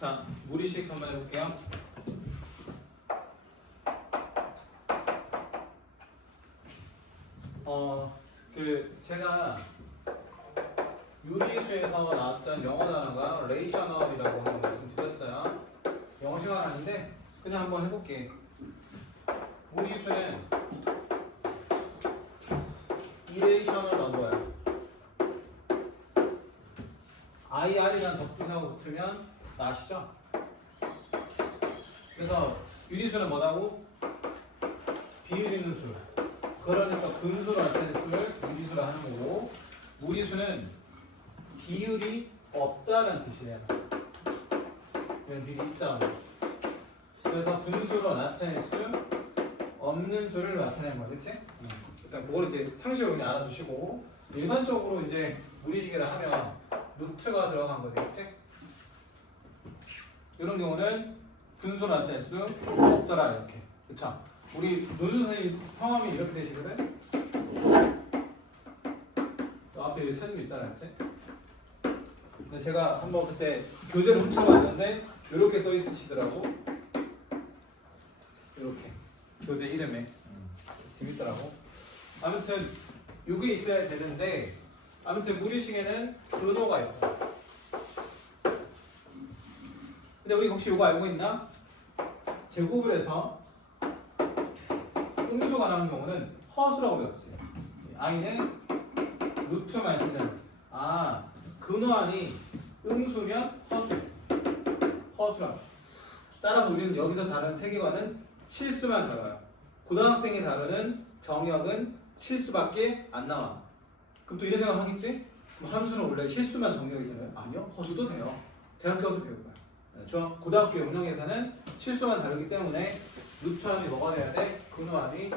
자, 무리식 한번 해볼게요. 제가 유리수에서 나왔던 영어 단어가 레이셔널이라고 하는 말씀드렸어요. 영어 시간 아닌데 그냥 한번 해볼게. 무리수는 이레이셔널 넘버야. IR이라는 접두사하고 붙으면 아시죠? 그래서 유리수는 뭐라고? 비율 있는 수. 그러니까 분수로 나타내는 수를 유리수라 하는 거고, 무리수는 비율이 없다는 뜻이래요. 비율이 있다. 그래서 분수로 나타낼 수 없는 수를 나타내는 거야, 그치? 일단 그걸 이제 상식으로 그냥 알아두시고, 일반적으로 이제 무리식이라 하면 루트가 들어간 거지, 그치? 이런 경우는 분수로 나타낼 수 없더라, 이렇게. 그쵸? 우리 노준 선생님 성함이 이렇게 되시거든? 앞에 여기 사진 있잖아요, 그치? 근데 제가 한번 그때 교재를 훔쳐봤는데 이렇게 써 있으시더라고. 이렇게 교재 이름에 재밌더라고. 아무튼 이게 있어야 되는데, 아무튼 무리식에는 근호가 있어요. 근데 우리 혹시 이거 알고 있나? 제곱을 해서 음수가 나오는 경우는 허수라고 배웠지. i는 루트만 쓰면, 근호안이 음수면 허수라고. 따라서 우리는 여기서 다른 세계관은 실수만 다뤄요. 고등학생이 다루는 정역은 실수밖에 안 나와. 그럼 또 이런 생각 하겠지? 그럼 함수는 원래 실수만 정역이 되나요? 아니요, 허수도 돼요. 대학교 가서 배울 거야. 고등학교 운영에서는 실수만 다루기 때문에 루트함이 뭐가 돼야 돼? 근호함이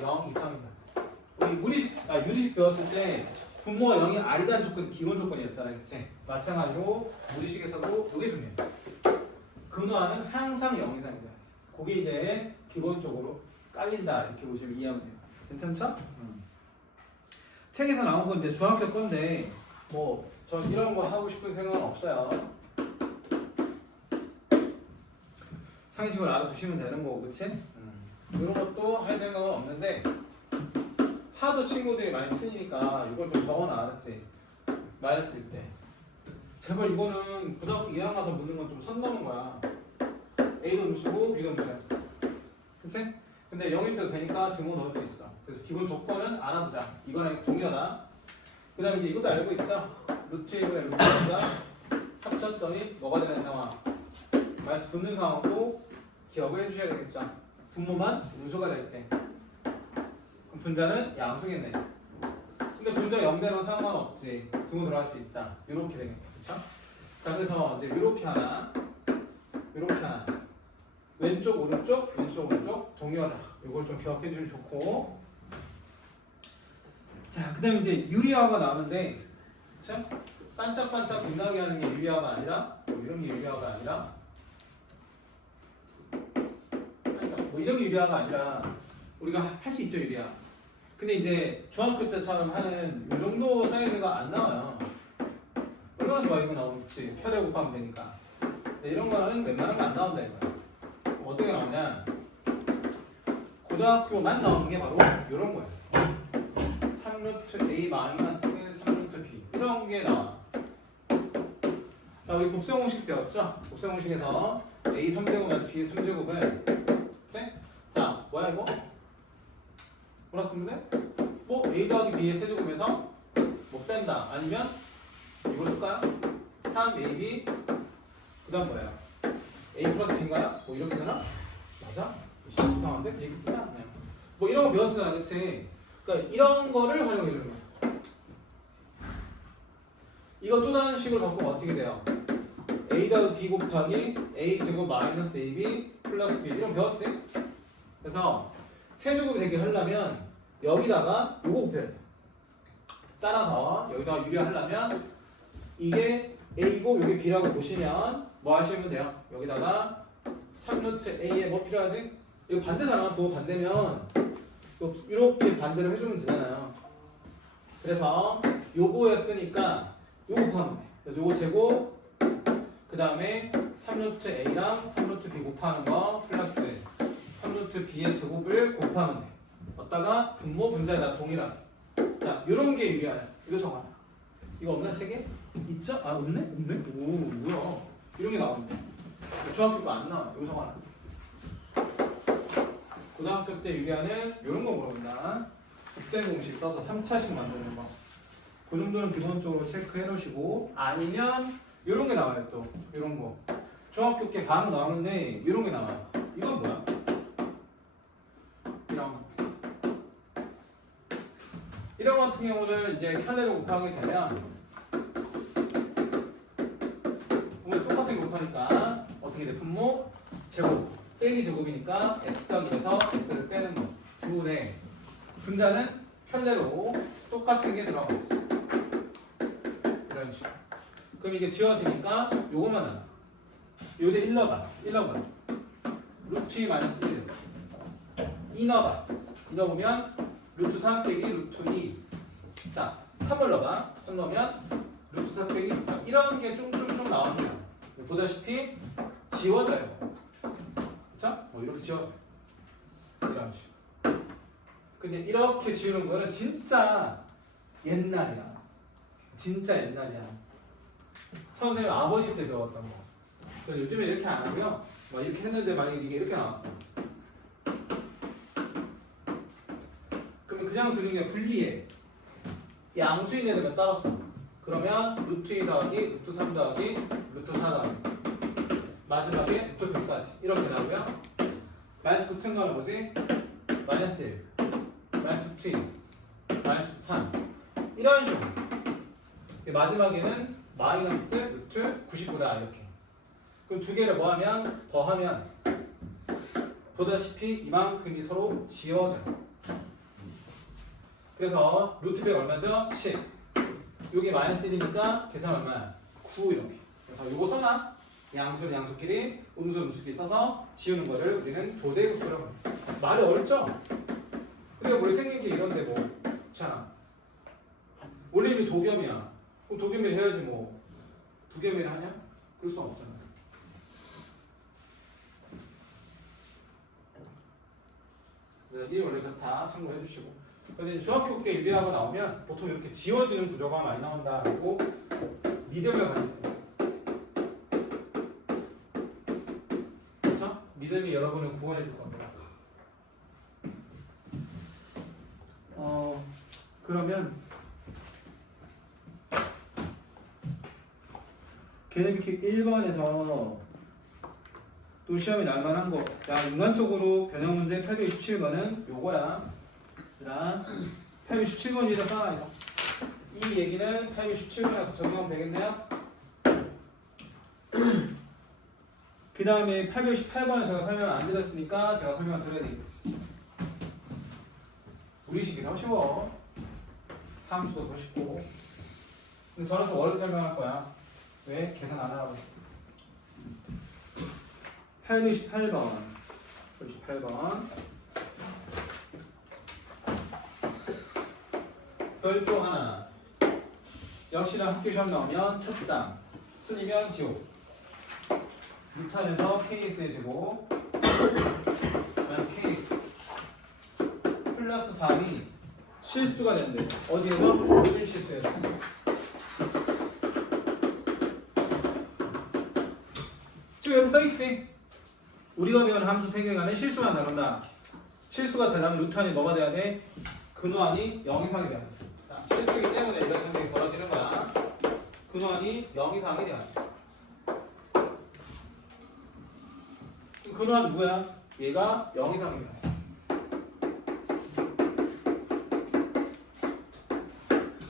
0 이상이다. 우리 유리식 배웠을 때 분모가 0이 아니다는 조건이 기본 조건이었잖아, 그치? 마찬가지로 무리식에서도 이게 중요해. 근호함은 항상 0 이상이다. 그게 이제 기본적으로 깔린다, 이렇게 보시면 이해하면 돼요. 괜찮죠? 책에서 나온 건 이제 중학교 건데, 저 이런 거 하고 싶은 생각은 없어요. 상식을 알아두시면 되는 거고, 그치? 이런 것도 할 생각은 없는데, 하도 친구들이 많이 쓰니까 이걸 좀 적어놔, 알았지? 말했을 때. 제발 이거는 고등학교 2학년 가서 묻는 건 좀 선 넘은 거야. A도 음수고 B도 음수야. 그치? 근데 0일 때도 되니까 등호 넣을 수 있어. 그래서 기본 조건은 알아두자. 이거랑 동일하다. 그 다음에 이제 이것도 알고 있죠? 루트 1과 루트 2가 합쳤더니 뭐가 되는 상황? 마이너스 붙는 상황도 기억을 해주셔야 되겠죠. 분모만 음수가 될 때. 그럼 분자는 양수겠네. 근데 분자 0대로 상관없지. 등호 들어갈 수 있다. 이렇게 되겠네. 그쵸? 자, 그래서 이제 이렇게 하나, 이렇게 하나. 왼쪽, 오른쪽, 왼쪽, 오른쪽 동일하다. 이걸 좀 기억해 주시면 좋고. 자, 그 다음에 이제 유리화가 나오는데, 그쵸? 반짝반짝 빛나게 하는 게 유리화가 아니라, 이런 게 유리화가 아니라, 이런 게 유리화가 아니라 우리가 할 수 있죠, 유리화. 근데 이제 중학교 때처럼 하는 이 정도 사이즈가 안 나와요. 얼마나 좋아, 이거 나오겠지. 편에 곱하면 되니까. 근데 이런 거는 웬만하면 안 나온다, 이거야. 어떻게 나오냐? 고등학교만 나오는 게 바로 이런 거예요. 3루트 A 마이너스 3루트 B. 이런 게 나와. 자, 우리 곱셈 공식 배웠죠? 곱셈 공식에서 A 3제곱에서 B 3제곱을 자, 뭐야 이거? 몰랐으면 돼? A 더하기 B의 세제곱에서 뺀다. 아니면 이걸 쓸까요? 3AB 그 다음 뭐야? A 플러스 B인가요? 이렇게 되나? 맞아? 이상한데? 이렇게 쓰나? 이런 거 배웠잖아, 그치? 그러니까 이런 거를 활용해 주는 거야. 이거 또 다른 식으로 바꾸면 어떻게 돼요? A 더하기 B 곱하기 A 제곱 마이너스 AB 플러스 B. 이런 거 배웠지? 그래서 세제곱이 되게 하려면 여기다가 요거 곱해야 돼. 따라서 여기다가 유리하려면 이게 A고 이게 B라고 보시면 뭐 하시면 돼요? 여기다가 3루트 A에 뭐 필요하지? 이거 반대잖아. 부호 반대면 이렇게 반대로 해주면 되잖아요. 그래서 요거였으니까 요거 곱하면 돼. 그래서 요거 제곱 그 그 다음에 3루트 A랑 3루트 B 곱하는 거 플러스 3루트 B의 제곱을 곱하면 돼. 어디다가 분모 분자에다 동일하게. 자, 요런 게 유리하냐. 이거 정하나. 이거 없나 세 개? 있죠? 아, 없네? 없네? 오, 뭐야. 이런 게 나오는데. 중학교 거 안 나와. 이거 정하나. 고등학교 때 유리하는 요런 거 물어본다. 국제 공식 써서 3차식 만드는 거. 그 정도는 기본적으로 체크해 놓으시고, 아니면 요런 게 나와요. 또 요런 거. 중학교 때 간혹 나오는데 이런 게 나와요. 이건 뭐야? 이런 거 같은 경우는 이제 켤레로 곱하게 되면 오늘 똑같은 게 곱하니까 어떻게 돼? 분모 제곱 빼기 제곱이니까 x 더하기 1에서 x를 빼는 거. 두분의 분자는 켤레로 똑같은 게 들어가 있어. 이런 식으로. 그럼 이게 지워지니까 요거만 남아. 요대 1 넣어봐. 1 넣어봐. 루트 2 마이너스 1. 2 넣어봐. 2 넣으면 루트 3 빼기 루트 2. 자, 3을 넣어봐. 3 넣으면 루트 4 빼기 루트 3. 이런 게 쫑쫑쫑 나옵니다. 보다시피 지워져요. 그쵸? 뭐 이렇게 지워져요. 이런 식으로. 근데 이렇게 지우는 거는 진짜 옛날이야. 진짜 옛날이야. 선생님 아버지 때 배웠던 거. 그래서 요즘에 이렇게 안 하고요. 뭐 이렇게 했는데 만약에 이게 이렇게 나왔어. 그러면 그냥 두는 게 불리해. 양수인 애들만 따랐어. 그러면 루트 2 더하기 루트 3 더하기 루트 4 더하기 마지막에 루트 100까지 이렇게 나오고요. 마이너스 붙은 거는 뭐지? 마이너스 1, 마이너스 루트 2, 마이너스 3 이런 식으로. 마지막에는 마이너스 루트 99다 이렇게. 그럼 두 개를 뭐하면 더하면 보다시피 이만큼이 서로 지워져요. 그래서 루트 100 얼마죠? 10. 여기 마이너스 1이니까 계산 얼마야? 9 이렇게. 그래서 요거 써놔. 양수는 양수끼리, 음수는 음수끼리 써서 지우는 거를 우리는 조대급수라고 합니다. 말이 어렵죠? 근데 원래 생긴 게 이런데 뭐 자, 원래 이미 도겸이야. 그럼 도겸일 해야지 뭐 부겸일 하냐? 그럴 수 없잖아. 이 원래 다 참고해 주시고. 그래서 중학교 때 유리하고 나오면 보통 이렇게 지워지는 구조가 많이 나온다. 그리고 믿음을 가지세요. 그렇죠? 믿음이 여러분을 구원해 줄 겁니다. 그러면 개념이킥 1번에서 또 시험에 날 만한 거. 야, 인간적으로 변형 문제 827번은 요거야. 그다음 827번이라 써놔 이거. 이 얘기는 827번에 적용하면 되겠네요. 그 다음에 828번에 제가 설명 안 드렸으니까 제가 설명 드려야 되겠지. 우리식이 더 쉬워. 함수도 더 쉽고. 근데 저는 좀 어렵게 설명할 거야. 왜? 계산 안 하라고. 828번. 828번. 별표 하나. 역시나 학교 시험 나오면 첫 장. 틀리면 지옥. 6탄에서 kx의 제곱 kx 플러스 3이 실수가 된대. 어디에서? 모든 실수에서. 지금 여기 써있지? 우리가 배운 함수 3개간에 실수가 나온다. 실수가 되려면 루트안이 뭐가 돼야 돼? 근호안이 0 이상이 돼야 돼. 자, 실수이기 때문에 이런 현상이 벌어지는 거야. 근호안이 0 이상이 돼야 돼. 근호안 누구야? 얘가 0 이상이 돼야 돼.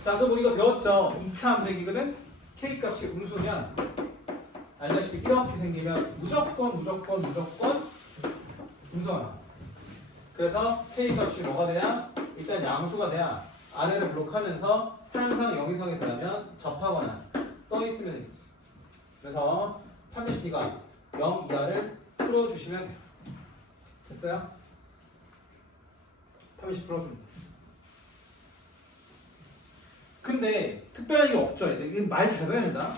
자, 그럼 우리가 배웠죠? 2차 함수이거든? K값이 음수면 알다시피 이렇게 생기면 무조건 음수가 나와. 그래서 K값이 뭐가 돼야? 일단 양수가 돼야 아래를 블록하면서 항상 0 이상이 되려면 접하거나 떠있으면 되겠지. 그래서 판매시티가 0 이하를 풀어주시면 돼요. 됐어요? 판매시 풀어줍니다. 근데 특별한 게 없죠. 이거 말 잘 봐야 된다.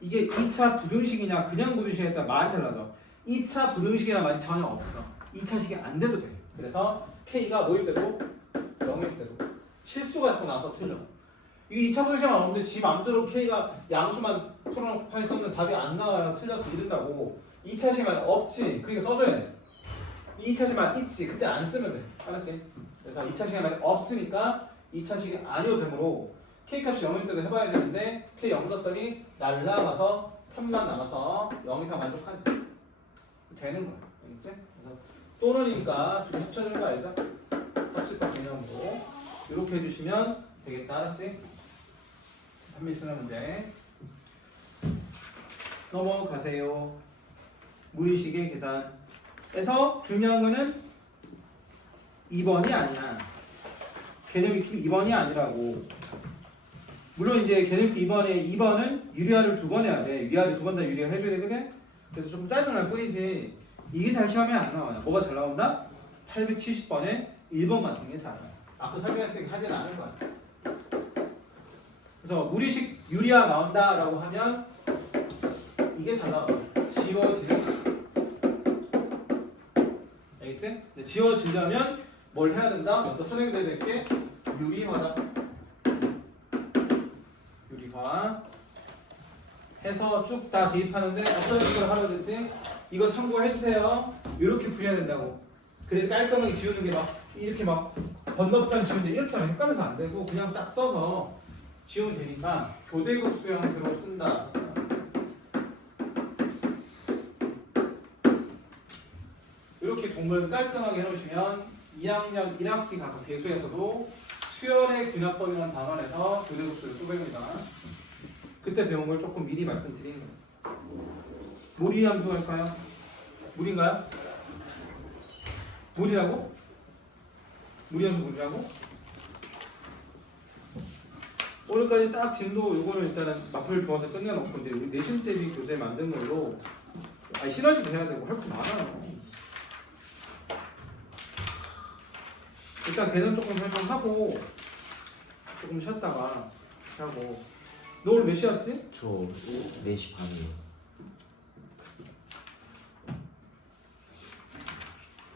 이게 2차 부등식이냐 그냥 부등식에 따라 말이 달라져. 2차 부등식이란 말이 전혀 없어. 2차식이 안 돼도 돼. 그래서 K가 뭐일 때도 0일 때도 실수가 자꾸 나서 틀려. 이게 2차 부등식만 없는데 지 맘대로 K가 양수만 풀어놓고 했었는데 답이 안 나와요. 틀려서 이른다고. 2차식만 없지. 그러니까 써줘야 돼. 2차식만 있지. 그때 안 쓰면 돼. 알았지? 그래서 2차식만 없으니까 2차식이 아니어도 되므로 K 값이 0일 때도 해봐야 되는데 K 0 넣었더니 날라가서 3만 남아서 0 이상 만족하지. 되는 거야. 알겠지? 그래서 또는이니까 좀 합쳐주는 거 알죠? 합칠법 개념으로 이렇게 해주시면 되겠다. 알았지? 한밀 쓰는 문제 넘어가세요. 무의식의 계산에서 중요한 거는 2번이 아니야. 개념이 2번이 아니라고. 물론 이제 개념 2번은 유리화를 2번 해야 돼. 위아래 2번 다 유리화 해줘야 되거든. 그래서 조금 짜증날 뿐이지 이게 잘 시험에 안 나와요. 뭐가 잘 나온다? 870번에 1번 같은 게 잘 나와요. 아까 설명했으니까 하진 않을 거야. 그래서 무리식 유리화 나온다라고 하면 이게 잘 나와요. 지워지는. 알겠지? 지워지려면 뭘 해야 된다? 먼저 선행돼야 될 게 유리화다. 유리화 해서 쭉 다 대입하는데 어떤 식으로 하라 그랬지? 이거 참고해 주세요. 이렇게 풀어야 된다고. 그래서 깔끔하게 지우는 게 막 이렇게 막 번너편 지우는데 이렇게 하면 헷갈려서 안 되고 그냥 딱 써서 지우면 되니까 교대국수 형태로 쓴다. 이렇게 동물 깔끔하게 해놓으시면 2학년 1학기 가서 대수에서도 수열의 균합법이라는 단원에서 교대국수를 쏘입니다. 그때 배운 걸 조금 미리 말씀드리는 거예요. 무리 함수 할까요? 무리인가요? 무리라고? 무리 함수 무리라고? 오늘까지 딱 진도 요거는 일단은 마플 배워서 끝내놓고 이제 우리 내신 대비 교재 만든 걸로 시너지도 해야 되고 할 거 많아요. 일단 개념 조금 설명하고 조금 쉬었다가 하고. 너 오늘 몇 시였지? 저 4시 반이요.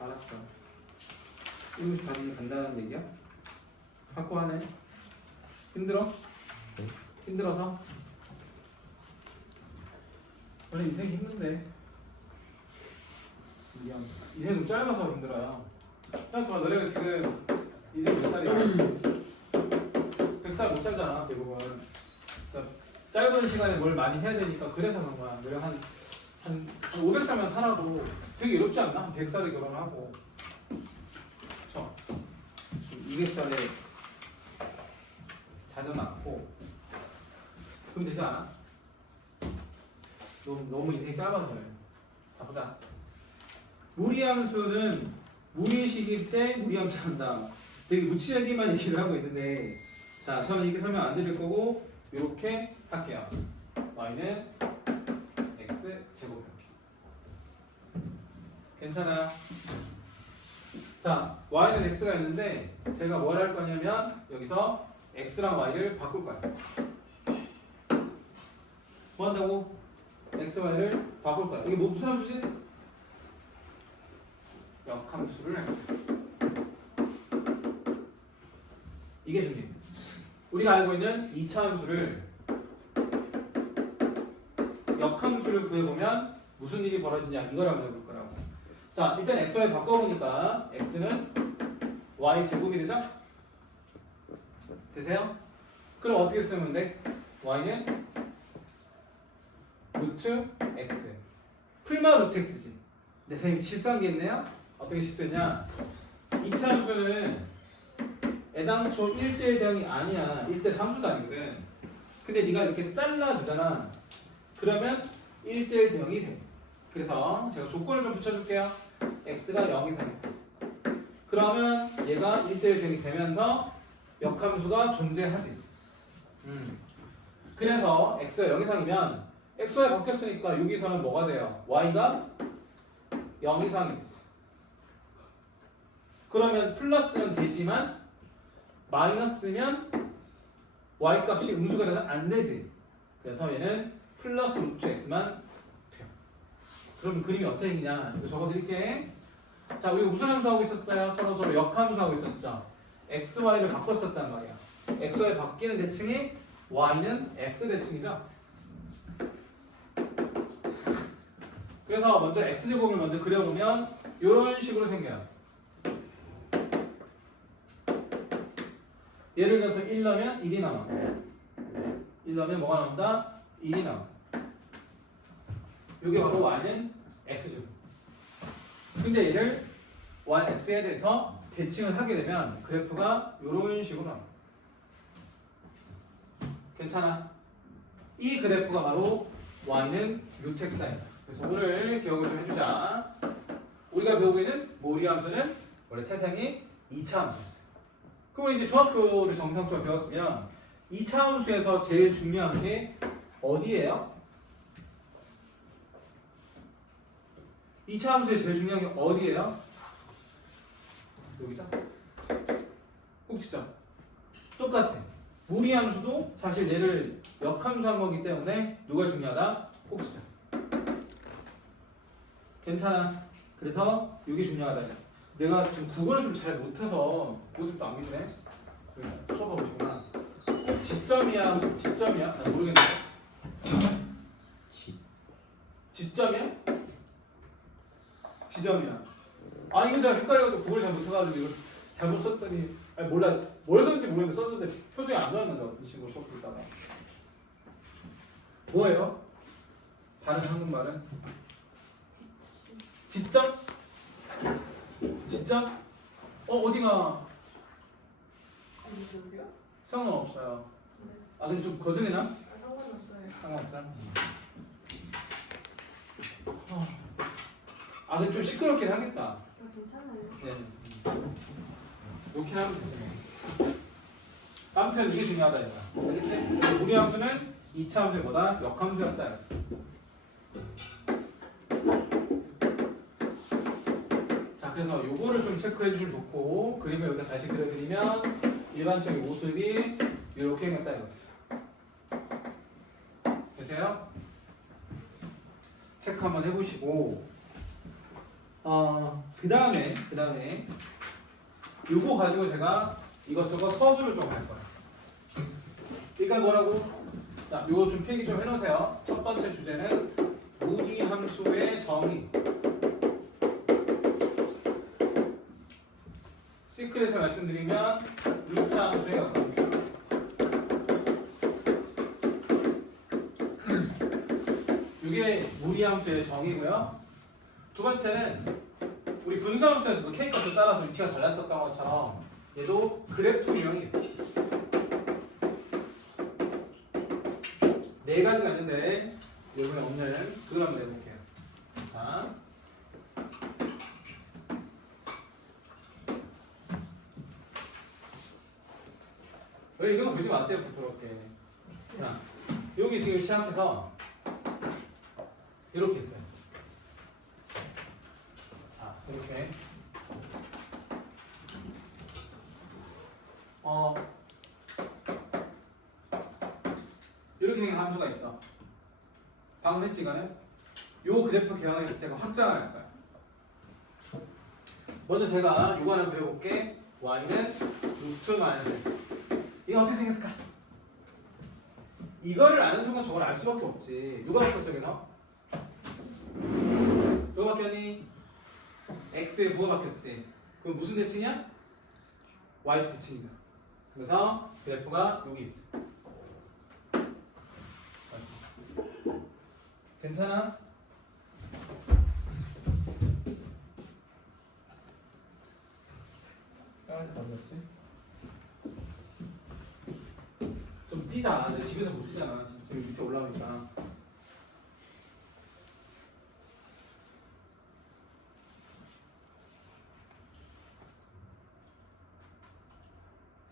알았어. 7시 반이 간다는 얘기야? 확고하네. 힘들어? 네. 힘들어서? 원래 인생이 힘든데. 미안. 인생이 좀 짧아서 힘들어요. 생각해봐, 너네가 지금 인생 몇 살이야? 100살 못 살잖아, 대부분. 그러니까 짧은 시간에 뭘 많이 해야 되니까 그래서 그런 거야. 너네가 한 500살만 살아도 되게 어렵지 않나? 한 100살에 결혼하고. 그쵸? 200살에 자녀 낳고. 그럼 되지 않아? 너무 인생이 짧아서요. 자, 보자. 무리함수는 무리식일 때 무리함수 한다. 되게 무치하게만 얘기를 하고 있는데, 자, 저는 이게 설명 안 드릴 거고, 이렇게 할게요. y는 x 제곱 이렇게. 괜찮아요? 자, y는 x가 있는데, 제가 뭘 할 거냐면, 여기서 x랑 y를 바꿀 거예요. 뭐 한다고? x, y를 바꿀 거예요. 이게 무슨 함수지? 역함수를 할 거예요. 이게 중요해요. 우리가 알고 있는 2차 함수를 역함수를 구해보면 무슨 일이 벌어지냐 이걸 한번 해볼 거라고. 자, 일단 x, y 바꿔보니까 x는 y 제곱이 되죠? 되세요? 그럼 어떻게 쓰면 돼? y는 루트 x. 풀마 루트 x지. 근데 선생님 실수한 게 있네요? 어떻게 실수했냐? 2차 함수는 애당초 1대1 대응이 아니야. 1대1 함수도 아니거든. 근데 네가 이렇게 잘라주잖아. 그러면 1대1 대응이 돼. 그래서 제가 조건을 좀 붙여줄게요. x가 0 이상이야. 그러면 얘가 1대1 대응이 되면서 역함수가 존재하지. 그래서 x가 0 이상이면 x, y 바뀌었으니까 여기서는 뭐가 돼요? y가 0 이상이 됐어. 그러면 플러스는 되지만 마이너스면 y 값이 음수가 돼서 안 되지. 그래서 얘는 플러스 루트 x만 돼요. 그럼 그림이 어떻게 생기냐? 적어드릴게. 자, 우리 무슨 함수 하고 있었어요? 서로 역함수 하고 있었죠. x, y를 바꿨었단 말이야. x, y 바뀌는 대칭이 y는 x 대칭이죠. 그래서 먼저 x제곱을 먼저 그려보면 이런 식으로 생겨요. 예를 들어서 1 넣으면 1이 나와. 1 넣으면 뭐가 나온다? 1이 나와. 이게 바로 y는 x제곱. 근데 얘를 yx에 대해서 대칭을 하게 되면 그래프가 이런 식으로 나와. 괜찮아? 이 그래프가 바로 y는 루트 x다. 그래서 오늘 기억을 좀 해주자. 우리가 배우고 있는 모리 함수는 원래 태생이 2차 함수였어요. 그럼 이제 중학교를 정상적으로 배웠으면 2차 함수에서 제일 중요한 게 어디예요? 2차 함수에 제일 중요한 게 어디예요? 여기죠? 꼭지점. 똑같아. 무리 함수도 사실 얘를 역함수 한 거기 때문에 누가 중요하다? 꼭지점. 괜찮아. 그래서 이게 중요하다. 내가 지금 국어를 좀 잘 못해서 모습도 안 보이네. 써봐 보시구나. 지점이야? 지점이야? 나 모르겠는데. 지점이야? 지점이야. 아 이거 내가 헷갈려가지고 국어를 잘 못해가지고 이거 잘못 썼더니 아니 몰라 뭘 썼는지 모르겠는데 썼는데 표정이 안 나왔는데 이 친구 수업 듣다가 뭐예요? 다른 한국말은? 지점? 지점? 어디가? 있으세요? 상관없어요. 아 근데 좀 거슬리나? 상관없어요. 상관없어요? 아 근데 좀 시끄럽긴 하겠다. 괜찮아요. 네. 이렇게 하면 되죠. 아무튼 이게 중요하다 얘가. 알겠지? 우리 함수는 2차 함수보다 역함수였다. 자 그래서 요거를 좀 체크해 주시면 좋고 그림을 여기다 다시 그려드리면 일반적인 모습이 이렇게 생겼다 이거지. 되세요? 체크 한번 해보시고 그 다음에 요거 가지고 제가 이것저것 서술을 좀 할 거예요. 그러니까 뭐라고? 자, 요거 좀 필기 좀 해놓으세요. 첫 번째 주제는 무리 함수의 정의. 시크릿을 말씀드리면 2차 함수의 역함수. 이게 무리 함수의 정의고요. 두 번째는 우리 분수함수에서도 K값에 따라서 위치가 달랐었던 것처럼 얘도 그래프 유형이 있어요. 네 가지가 있는데 이번에 오늘 그걸 한번 해볼게요. 자, 왜 이런 거 보지 마세요, 부끄럽게. 자, 여기 지금 시작해서 이렇게 있어요. 자, 이렇게. 이렇게 생긴 함수가 있어. 방금 했지, 이거는? 요 그래프 개형에서 제가 확장을 할 거야. 먼저 제가 이거 하나 그려볼게. y는 루트 마이너스 x. 이거 어떻게 생겼을까? 이거를 아는 순간 저걸 알 수밖에 없지. 누가 바뀌었어, 여기서? 누가 바뀌었니? x에 뭐가 바뀌었지? 그럼 무슨 대칭이야? y 대칭이다. 그래서 그래프가 여기 있어. 괜찮아? 까만색 만났지? 좀 뛰자. 내 집에서 못 뛰잖아. 지금 밑에 올라오니까.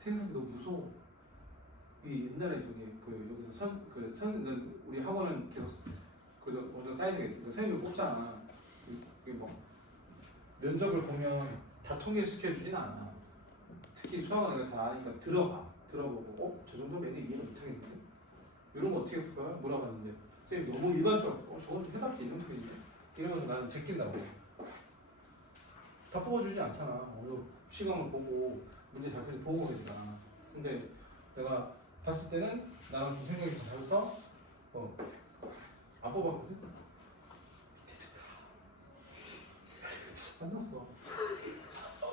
생각이 너무 무서워. 이 옛날에 저기 여기서 우리 학원은 계속 어떤 사이즈가 있으니까 선생님이 뽑잖아. 이게 뭐 면접을 보면 다 통일시켜주진 않아. 특히 수학은 내가 잘 아니까 들어보고 저 정도면 이해를 못하겠는데 이런 거 어떻게 물어봤는데 선생님 너무 일반적으로 저건 해답지 있는 소리인데 이러면서 나는 제낀다고. 다 뽑아주지 않잖아. 어느 시간을 보고 문제 잘 풀지 보고 그러니까. 근데 내가 봤을 때는 나랑 좀 생각이 좀 달라서 안 뽑았거든. 대체 만났어.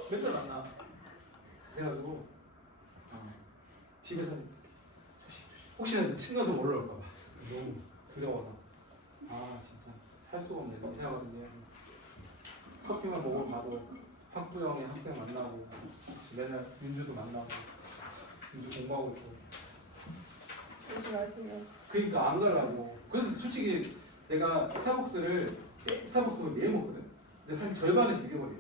맨날 만나. 그래가지고 집에서 혹시나 친구에서 몰라올까봐 너무 두려워서 진짜 살 수가 없네. 이 생각하거든요. 커피만 먹으면 나도 학부형의 학생 만나고 맨날 민주도 만나고 민주 공부하고 있고 그러지 마세요. 그러니까 안 가려고. 그래서 솔직히 내가 스타벅스 매일 먹거든. 근데 사실 절반에 들겨버려.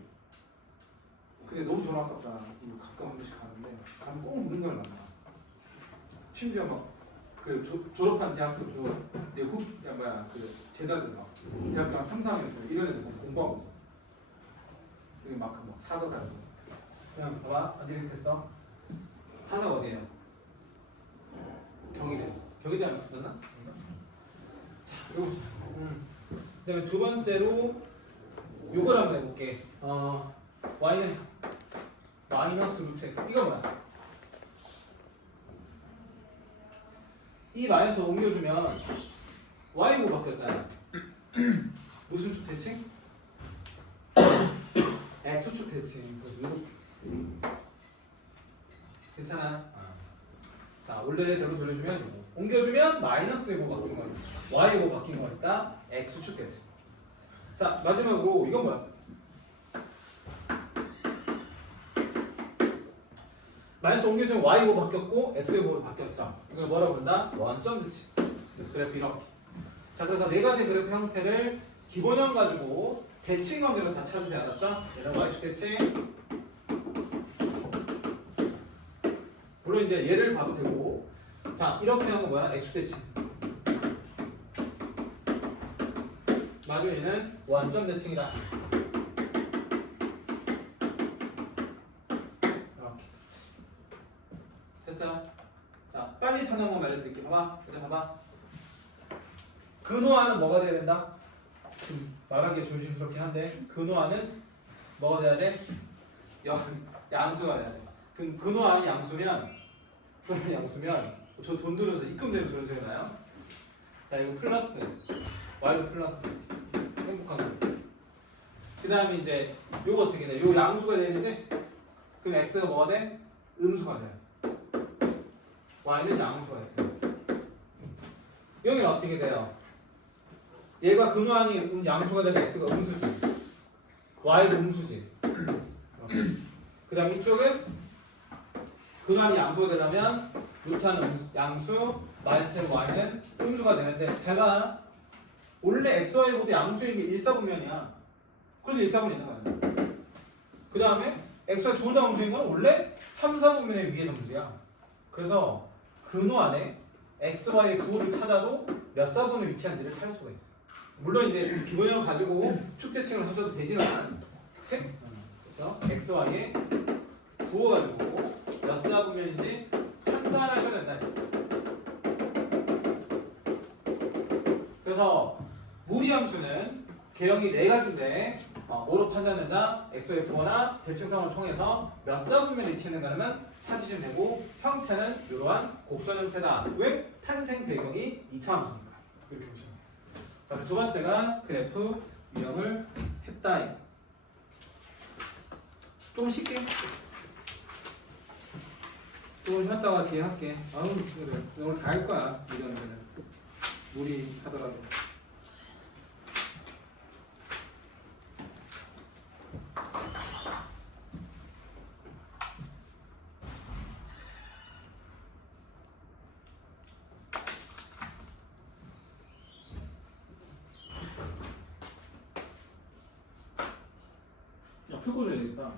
근데 너무 돈 아깝다. 가끔 한 번씩 가는데 가면 꼭 먹는 걸 만나. 심지어 막 그 졸업한 대학교도 그 제자들 막 대학교 한 3, 4학년 이런 애들 공부하고 있어. 여기 막 사다 달고. 그냥 봐봐. 어디 이렇게 됐어? 사다가 어디에요? 경희대. 경희대 맞나? 자, 요거. 그다음에 두 번째로 요걸 한번 해볼게. y는 마이너스 루트 x. 이거 뭐야? 이 마이너스 옮겨주면 y고 바뀌었잖아. 무슨 축 대칭? x축 대칭. 괜찮아. 자, 원래대로 돌려주면 이거. 옮겨주면 마이너스 고 바뀐 거니까 y고 바뀐 거니까 x축 대칭. 자, 마지막으로 이건 뭐야? 마이너스 옮겨주면 y고 바뀌었고 x고 바뀌었죠. 이걸 뭐라고 부른다? 원점 대칭. 그래서 그래프 이렇게. 자, 그래서 네 가지 그래프 형태를 기본형 가지고 대칭 관계로 다 찾으세요. 알았죠? 얘는 y축 대칭. 물론 이제 얘를 봐도 되고. 자, 이렇게 하면 뭐야? x축 대칭. 마지막 얘는 원점 대칭이다. 이렇게. 됐어요? 자, 빨리 찾는 거 알려드릴게요. 봐봐. 일단 봐봐. 근호하는 뭐가 돼야 된다? 말하기 조심스럽긴 한데 근호하는 뭐가 돼야 돼? 양수가 돼야 돼. 그럼 근호하는 양수면 저 돈 들여서 입금되면 돈 되나요? 자, 이거 플러스 y도 플러스 행복한 거. 그 다음에 이제 요거 어떻게 돼? 요 양수가 되는지 그럼 x가 뭐가 돼? 음수가 돼. y는 양수가 돼. 여기는 어떻게 돼요? 얘가 근호하니 양수가 되면 x가 음수지. y도 음수지. 그 다음 이쪽은 근호하니 양수가 되려면 루트하는 양수 마이너스 10 y는 음수가 되는데 제가 원래 xy보다 양수인 게 1사분면이야. 그래서 1사분이 있는 거 아니야. 그 다음에 xy 둘 다 음수인 건 원래 3사분면의 위의 점들이야. 그래서 근호 안에 xy의 부호를 찾아도 몇 사분에 위치한지를 찾을 수가 있어. 물론 이제 기본형 가지고 축대칭을 하셔도 되지만, 그치? 그래서 xy의 부호 가지고 몇 사분면인지 판단하셔야 된다. 그래서 무리함수는 개형이 네 가지인데 뭐로 판단된다? x의 부호나 대칭성을 통해서 몇 사분면에 위치했는가는 찾으시면 되고 형태는 이러한 곡선 형태다. 왜? 탄생 배경이 2차 함수니까. 이렇게 보시면 돼요. 두 번째가 그래프 유형을 했다. 좀 쉽게. 좀 쉬었다가 뒤에 할게. 아우, 그래. 오늘 다 할 거야. 이러면은. 무리 하더라도. 야, 풀고 줘야 되겠다.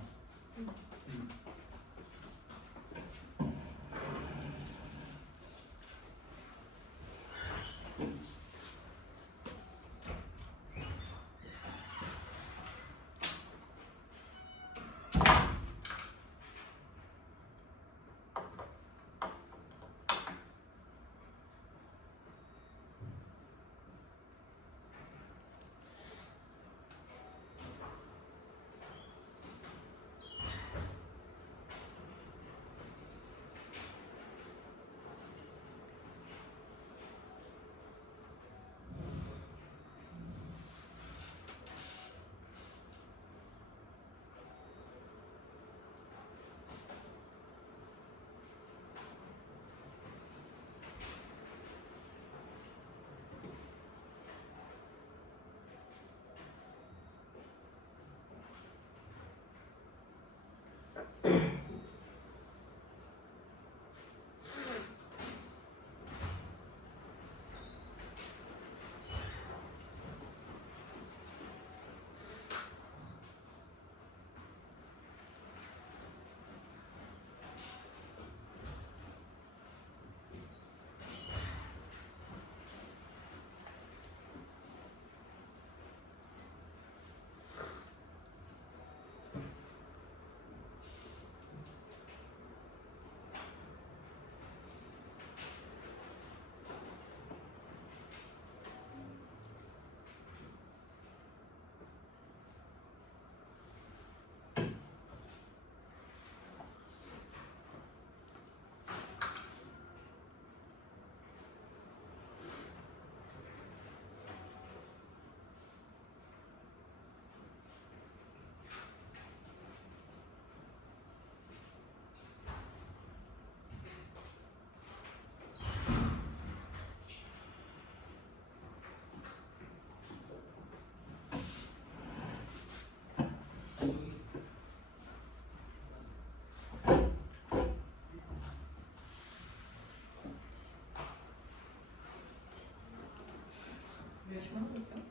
열심히 하고 있어요.